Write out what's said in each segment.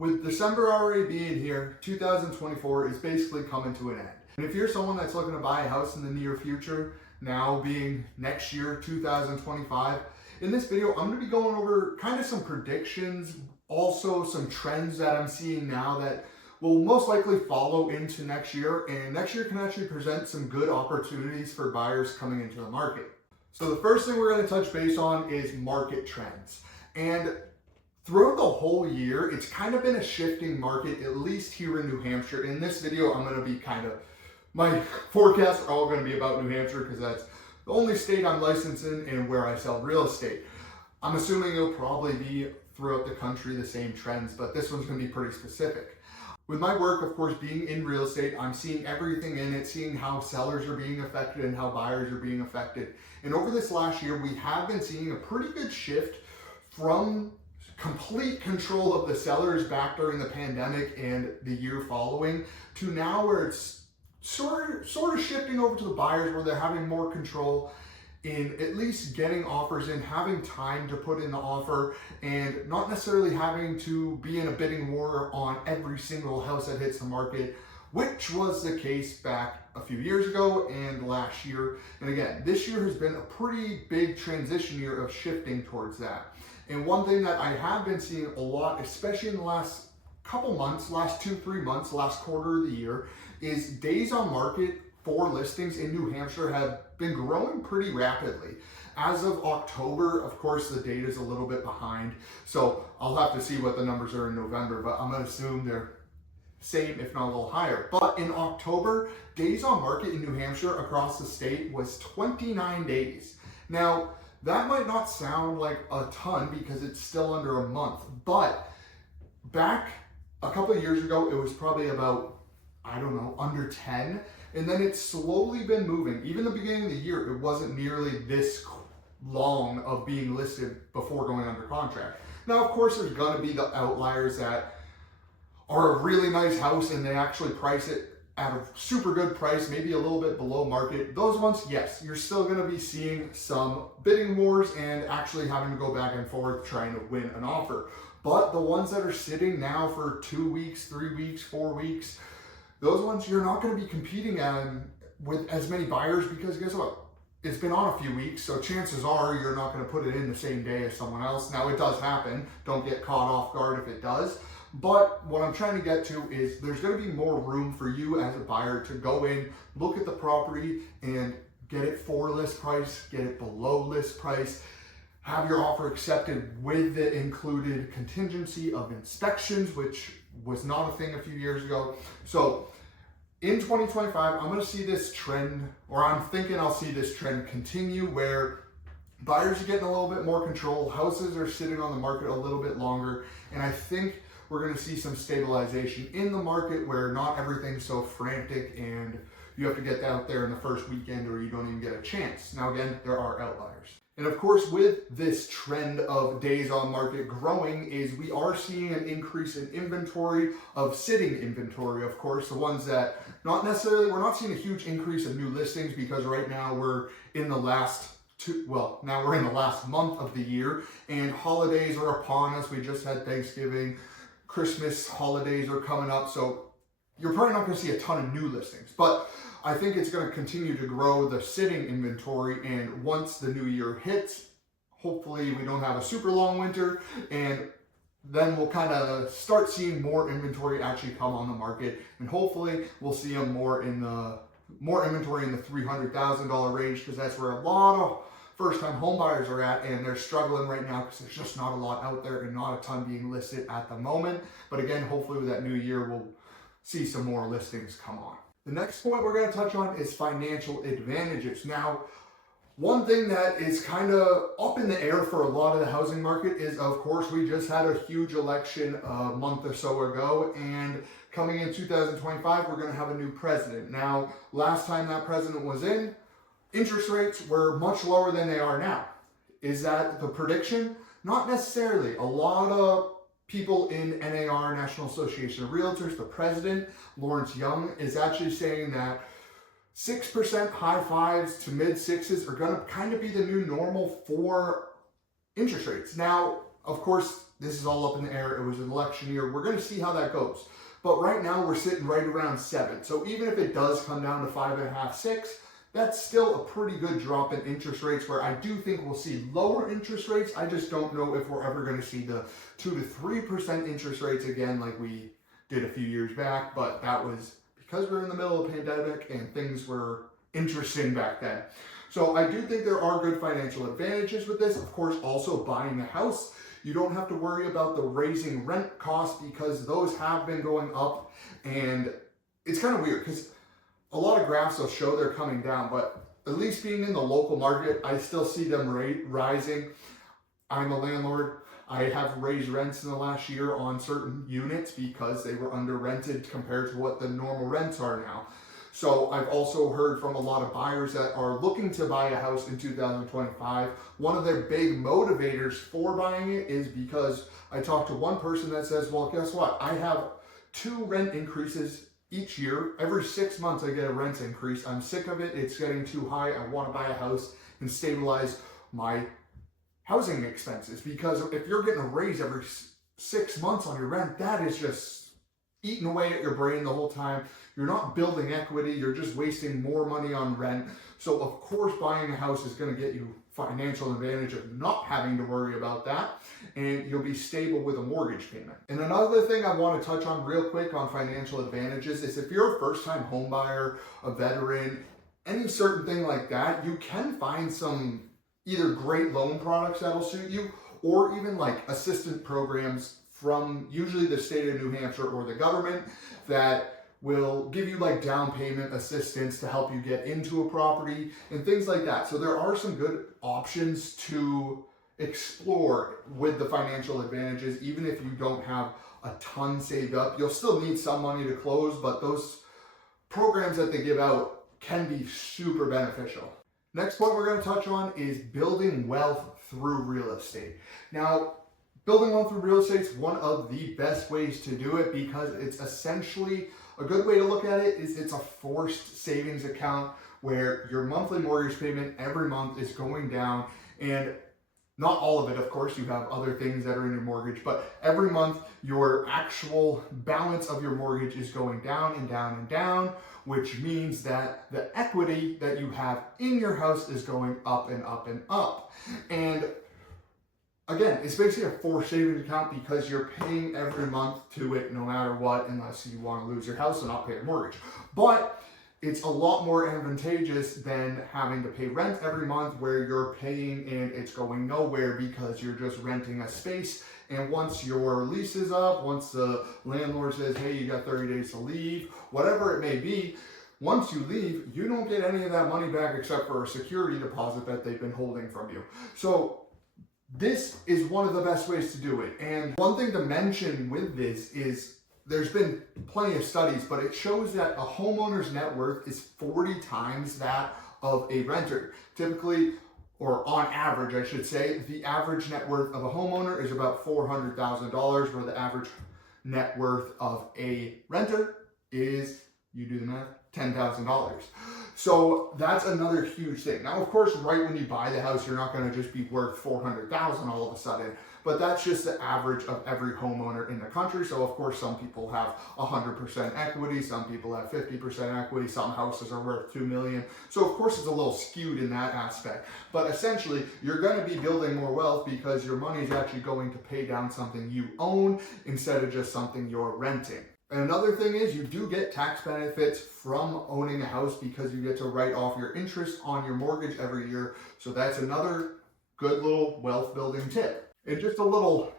With December already being here, 2024 is basically coming to an end. And if you're someone that's looking to buy a house in the near future, now being next year, 2025, in this video, I'm going to be going over kind of some predictions, also some trends that I'm seeing now that will most likely follow into next year. And next year can actually present some good opportunities for buyers coming into the market. So the first thing we're going to touch base on is market trends. And throughout the whole year, it's kind of been a shifting market, at least here in New Hampshire. In this video, I'm going to be my forecasts are all going to be about New Hampshire because that's the only state I'm licensed in and where I sell real estate. I'm assuming it'll probably be throughout the country the same trends, but this one's going to be pretty specific. With my work, of course, being in real estate, I'm seeing everything in it, seeing how sellers are being affected and how buyers are being affected. And over this last year, we have been seeing a pretty good shift from complete control of the sellers back during the pandemic and the year following to now where it's sort of shifting over to the buyers where they're having more control in at least getting offers in, having time to put in the offer, and not necessarily having to be in a bidding war on every single house that hits the market, which was the case back a few years ago and last year. And again, this year has been a pretty big transition year of shifting towards that. And one thing that I have been seeing a lot, especially in the last couple months, last 2-3 months, last quarter of the year, is days on market for listings in New Hampshire have been growing pretty rapidly. As of October, of course, the data is a little bit behind, so I'll have to see what the numbers are in November, but I'm going to assume they're same, if not a little higher. But in October, days on market in New Hampshire across the state was 29 days. Now, that might not sound like a ton because it's still under a month, but back a couple of years ago, it was probably about, under 10. And then it's slowly been moving. Even the beginning of the year, it wasn't nearly this long of being listed before going under contract. Now, of course, there's gonna be the outliers that are a really nice house and they actually price it at a super good price, maybe a little bit below market. Those ones, yes, you're still gonna be seeing some bidding wars and actually having to go back and forth trying to win an offer. But the ones that are sitting now for 2 weeks, 3 weeks, 4 weeks, those ones you're not going to be competing with as many buyers because guess what? It's been on a few weeks, so chances are you're not going to put it in the same day as someone else. Now it does happen. Don't get caught off guard if it does. But what I'm trying to get to is there's going to be more room for you as a buyer to go in, look at the property and get it for list price, get it below list price, have your offer accepted with the included contingency of inspections, which was not a thing a few years ago. So in 2025, I'm going to see this trend, or I'm thinking I'll see this trend continue where buyers are getting a little bit more control, houses are sitting on the market a little bit longer, and I think we're going to see some stabilization in the market where not everything's so frantic and you have to get out there in the first weekend or you don't even get a chance. Now again, there are outliers. And of course, with this trend of days on market growing is we are seeing an increase in inventory of sitting inventory, of course, the ones that we're not seeing a huge increase of new listings because right now we're in the last month of the year and holidays are upon us. We just had Thanksgiving, Christmas holidays are coming up. So you're probably not going to see a ton of new listings, but I think it's going to continue to grow the sitting inventory, and once the new year hits, hopefully we don't have a super long winter, and then we'll kind of start seeing more inventory actually come on the market, and hopefully we'll see them more inventory in the $300,000 range because that's where a lot of first-time home buyers are at, and they're struggling right now because there's just not a lot out there and not a ton being listed at the moment. But again, hopefully with that new year, we'll see some more listings come on. The next point we're going to touch on is financial advantages. Now, one thing that is kind of up in the air for a lot of the housing market is, of course, we just had a huge election a month or so ago, and coming in 2025, we're going to have a new president. Now, last time that president was in, interest rates were much lower than they are now. Is that the prediction? Not necessarily. A lot of people in NAR, National Association of Realtors, the president, Lawrence Young, is actually saying that 6%, high fives to mid sixes are going to kind of be the new normal for interest rates. Now, of course, this is all up in the air. It was an election year. We're going to see how that goes. But right now we're sitting right around 7. So even if it does come down to 5.5, 6, that's still a pretty good drop in interest rates, where I do think we'll see lower interest rates. I just don't know if we're ever going to see the 2 to 3% interest rates again like we did a few years back. But that was because we're in the middle of a pandemic and things were interesting back then. So I do think there are good financial advantages with this. Of course, also buying a house, you don't have to worry about the raising rent costs because those have been going up. And it's kind of weird because a lot of graphs will show they're coming down, but at least being in the local market, I still see them rising. I'm a landlord. I have raised rents in the last year on certain units because they were under rented compared to what the normal rents are now. So I've also heard from a lot of buyers that are looking to buy a house in 2025. One of their big motivators for buying it is because I talked to one person that says, well, guess what? I have 2 rent increases each year. Every 6 months I get a rent increase. I'm sick of it. It's getting too high. I want to buy a house and stabilize my housing expenses, because if you're getting a raise every 6 months on your rent, that is just eating away at your brain the whole time. You're not building equity. You're just wasting more money on rent. So of course, buying a house is going to get you financial advantage of not having to worry about that, and you'll be stable with a mortgage payment. And another thing I want to touch on real quick on financial advantages is if you're a first-time home buyer, a veteran, any certain thing like that, you can find some either great loan products that'll suit you, or even like assistance programs from usually the state of New Hampshire or the government that will give you like down payment assistance to help you get into a property and things like that. So there are some good options to explore with the financial advantages. Even if you don't have a ton saved up, you'll still need some money to close, but those programs that they give out can be super beneficial. Next point we're going to touch on is building wealth through real estate. Now, building wealth through real estate is one of the best ways to do it because it's essentially, a good way to look at it is it's a forced savings account where your monthly mortgage payment every month is going down, and not all of it, of course, you have other things that are in your mortgage, but every month your actual balance of your mortgage is going down and down and down, which means that the equity that you have in your house is going up and up and up. And again, it's basically a forced savings account because you're paying every month to it no matter what, unless you want to lose your house and not pay your mortgage. But it's a lot more advantageous than having to pay rent every month where you're paying and it's going nowhere because you're just renting a space. And once your lease is up, once the landlord says, hey, you got 30 days to leave, whatever it may be, once you leave, you don't get any of that money back except for a security deposit that they've been holding from you. So this is one of the best ways to do it. And one thing to mention with this is there's been plenty of studies, but it shows that a homeowner's net worth is 40 times that of a renter. Typically, or on average, I should say, the average net worth of a homeowner is about $400,000, where the average net worth of a renter is, you do the math, $10,000. So that's another huge thing. Now, of course, right when you buy the house, you're not going to just be worth $400,000 all of a sudden, but that's just the average of every homeowner in the country. So of course, some people have 100% equity, some people have 50% equity, some houses are worth $2 million. So of course, it's a little skewed in that aspect, but essentially you're going to be building more wealth because your money is actually going to pay down something you own instead of just something you're renting. And another thing is you do get tax benefits from owning a house because you get to write off your interest on your mortgage every year. So that's another good little wealth building tip. And just a little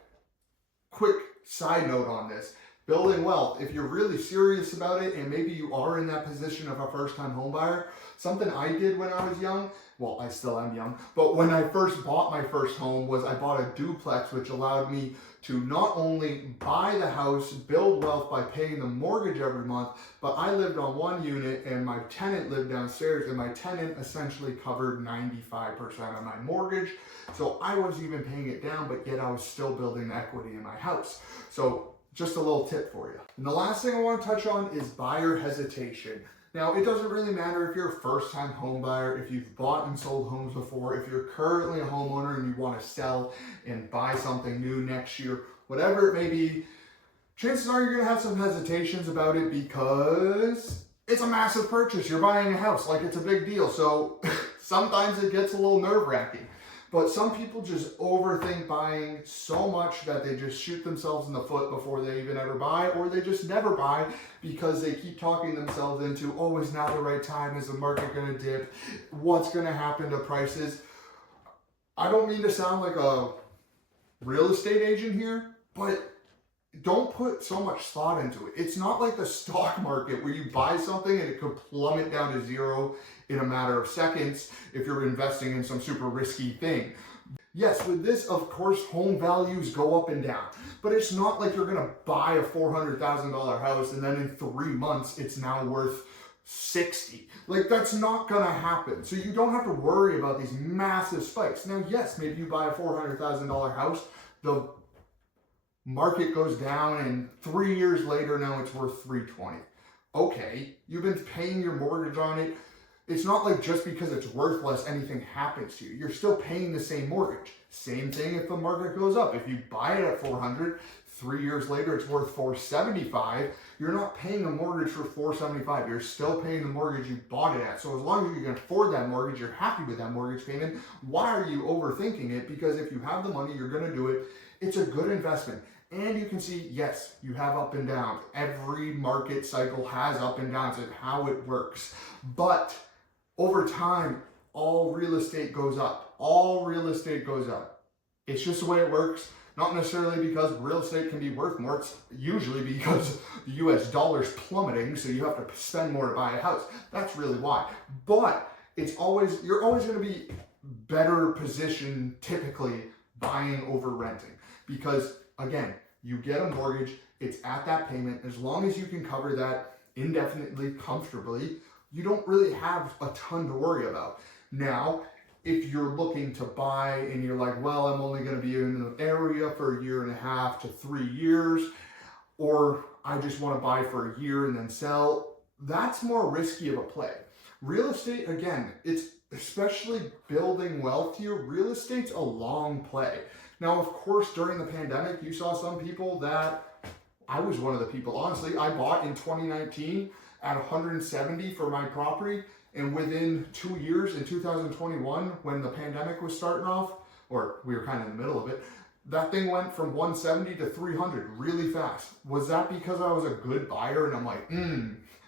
quick side note on this, building wealth, if you're really serious about it and maybe you are in that position of a first-time home buyer, something I did when I was young, well, I still am young, but when I first bought my first home was I bought a duplex, which allowed me to not only buy the house, build wealth by paying the mortgage every month, but I lived on one unit and my tenant lived downstairs, and my tenant essentially covered 95% of my mortgage. So I wasn't even paying it down, but yet I was still building equity in my house. So just a little tip for you. And the last thing I want to touch on is buyer hesitation. Now, it doesn't really matter if you're a first-time home buyer, if you've bought and sold homes before, if you're currently a homeowner and you want to sell and buy something new next year, whatever it may be, chances are you're going to have some hesitations about it because it's a massive purchase. You're buying a house, like it's a big deal. So sometimes it gets a little nerve-wracking. But some people just overthink buying so much that they just shoot themselves in the foot before they even ever buy, or they just never buy because they keep talking themselves into, oh, is now the right time? Is the market going to dip? What's going to happen to prices? I don't mean to sound like a real estate agent here, but don't put so much thought into it. It's not like the stock market where you buy something and it could plummet down to zero in a matter of seconds if you're investing in some super risky thing. Yes, with this, of course, home values go up and down, but it's not like you're gonna buy a $400,000 house and then in 3 months it's now worth 60. Like, that's not gonna happen. So you don't have to worry about these massive spikes. Now, yes, maybe you buy a $400,000 house, the market goes down and 3 years later now it's worth 320. Okay, you've been paying your mortgage on it. It's not like just because it's worth less, anything happens to you. You're still paying the same mortgage. Same thing if the market goes up. If you buy it at 400, 3 years later it's worth 475, you're not paying a mortgage for 475. You're still paying the mortgage you bought it at. So as long as you can afford that mortgage, you're happy with that mortgage payment, why are you overthinking it? Because if you have the money, you're gonna do it. It's a good investment. And you can see, yes, you have up and down. Every market cycle has up and downs and how it works. But over time, all real estate goes up. All real estate goes up. It's just the way it works. Not necessarily because real estate can be worth more. It's usually because the US dollar's plummeting, so you have to spend more to buy a house. That's really why. But you're always going to be better positioned typically buying over renting. Because again, you get a mortgage, it's at that payment. As long as you can cover that indefinitely, comfortably, you don't really have a ton to worry about. Now, if you're looking to buy and you're like, well, I'm only going to be in an area for 1.5 to 3 years, or I just want to buy for a year and then sell, that's more risky of a play. Real estate, again, it's especially building wealth here, real estate's a long play. Now, of course, during the pandemic, you saw some people that, I was one of the people, honestly, I bought in 2019 at 170 for my property, and within 2 years, in 2021, when the pandemic was starting off, or we were kind of in the middle of it, that thing went from 170 to 300 really fast. Was that because I was a good buyer and I'm like,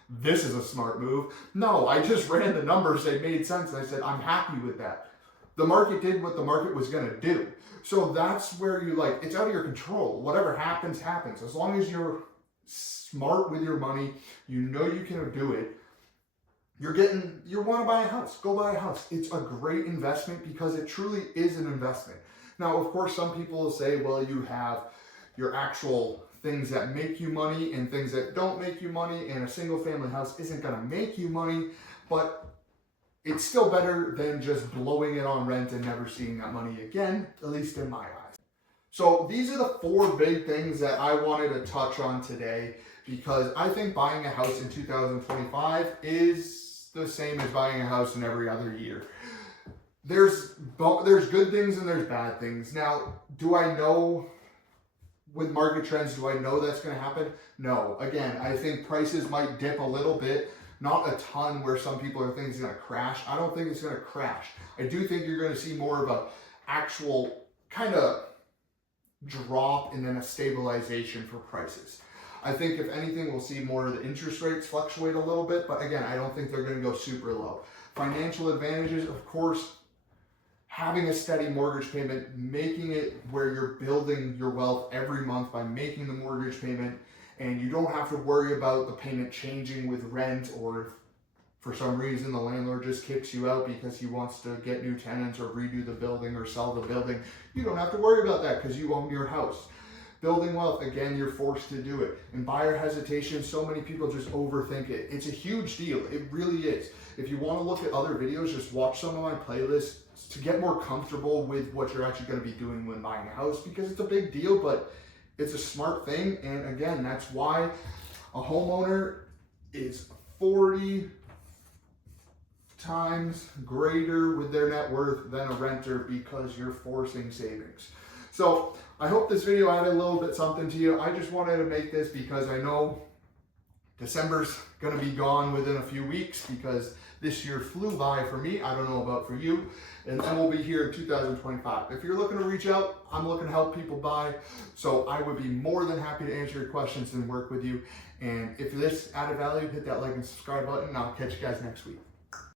this is a smart move? No, I just ran the numbers, they made sense, and I said, I'm happy with that. The market did what the market was gonna do. So that's where it's out of your control. Whatever happens, happens. As long as you're smart with your money, you know you can do it. You want to buy a house, go buy a house. It's a great investment because it truly is an investment. Now, of course, some people will say, well, you have your actual things that make you money and things that don't make you money, and a single family house isn't going to make you money, but it's still better than just blowing it on rent and never seeing that money again, at least in my eyes. So these are the 4 big things that I wanted to touch on today, because I think buying a house in 2025 is the same as buying a house in every other year. There's good things and there's bad things. Now, do I know with market trends, do I know that's going to happen? No. Again, I think prices might dip a little bit. Not a ton where some people are thinking it's going to crash. I don't think it's going to crash. I do think you're going to see more of a actual kind of drop and then a stabilization for prices. I think if anything, we'll see more of the interest rates fluctuate a little bit, but again, I don't think they're going to go super low. Financial advantages, of course, having a steady mortgage payment, making it where you're building your wealth every month by making the mortgage payment, and you don't have to worry about the payment changing with rent, or if for some reason the landlord just kicks you out because he wants to get new tenants or redo the building or sell the building. You don't have to worry about that because you own your house. Building wealth, again, you're forced to do it. And buyer hesitation, so many people just overthink it. It's a huge deal. It really is. If you want to look at other videos, just watch some of my playlists to get more comfortable with what you're actually going to be doing when buying a house, because it's a big deal, but it's a smart thing. And again, that's why a homeowner is 40 times greater with their net worth than a renter, because you're forcing savings. So I hope this video added a little bit something to you. I just wanted to make this because I know December's gonna be gone within a few weeks because this year flew by for me. I don't know about for you. And then we'll be here in 2025. If you're looking to reach out, I'm looking to help people buy. So I would be more than happy to answer your questions and work with you. And if this added value, hit that like and subscribe button and I'll catch you guys next week.